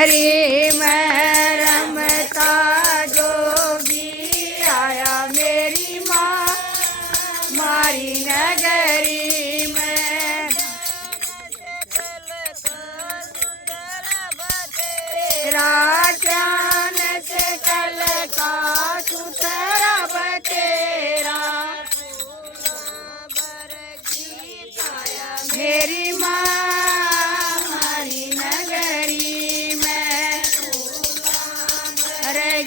नगरी में रमता जोगी आया मेरी माँ मारी नगरी में। राजान से कल का सुथरा बतेरा मेरी माँ मारी नगरी में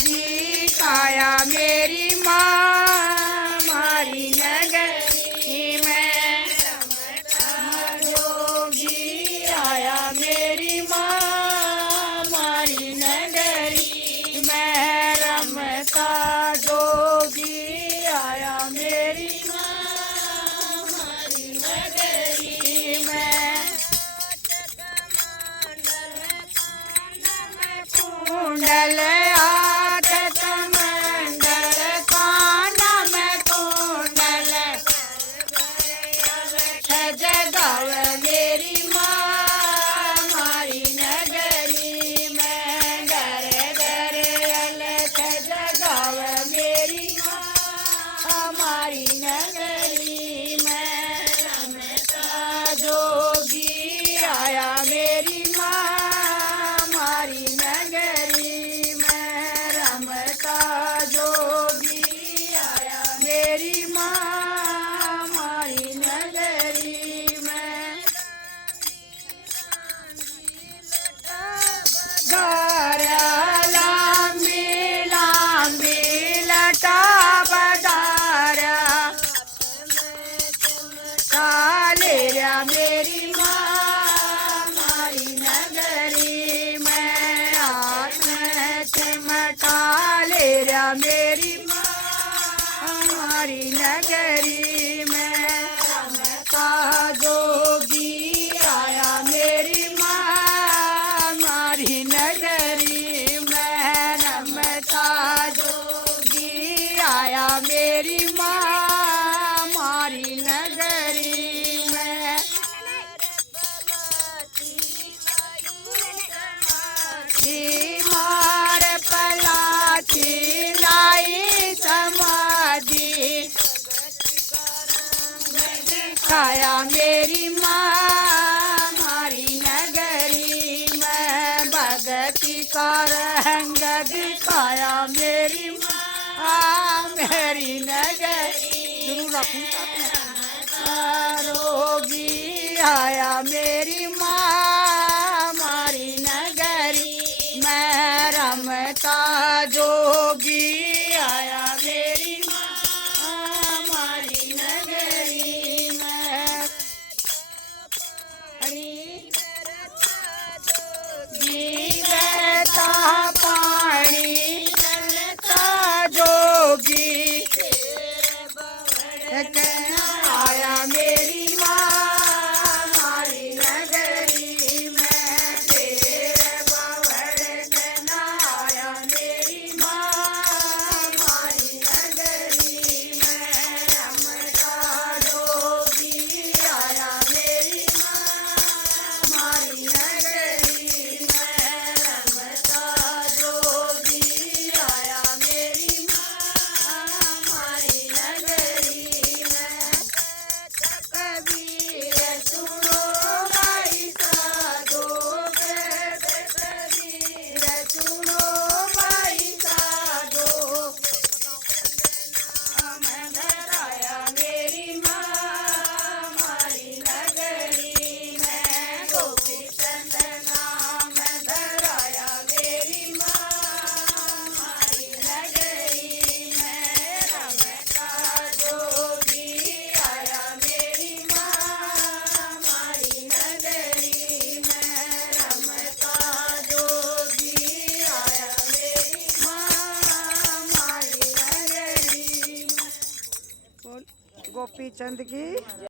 गीत आया मेरी माँ मारी नगरी में। जोगी आया मेरी माँ मारी नगरी में रमता जोगी आया मेरी माँ मारी नगरी में। कुंडल आठ कमंडल कान में कुंडल जगाव मेरी माँ मारी नगरी में। घर घर अलख जगाव मेरी माँ मारी नगरी में। रमता जोगी आया मेरी माँ मारी नगरी में। रमता जोगी आया मेरी माँ मारी नगरी में। लांबी लांबी लटा बदारा कालेरा मेरी माँ मारी नगरी में। हाथ में चिमटा लेरा मेरी माँ मारी नगरी में। रमता जोगी आया मेरी माँ मारी नगरी में। रमता जोगी आया मेरी माँ मारी नगरी में। मार पलाची लाई समाधि खाया मेरी माँ मारी नगरी में। भगती का रंग दिखाया मेरी माँ मेरी नगरी। रोगी आया मेरी माँ मारी नगरी में। रमता जोगी आया मेरी माँ मारी नगरी में। बहता पानी चलता जोगी आया मेरी माँ मारी नगरी में। तेरे बवड़ आया मेरी माँ मारी नगरी में। रमता जोगी आया मेरी माँ मारी नगरी में। रमता जोगी आया मेरी माँ मारी नगरी में। कबीर सुनो भाई साधो कबीर सुनो भाई साधो। आया मेरी माँ मारी नगरी में। गोपी चंद नाम धराया मेरी माँ मारी नगरी में। रमता जोगी आया मेरी माँ मारी नगरी में। रमता जोगी आया मेरी माँ मारी नगरी में। गोपी चंद की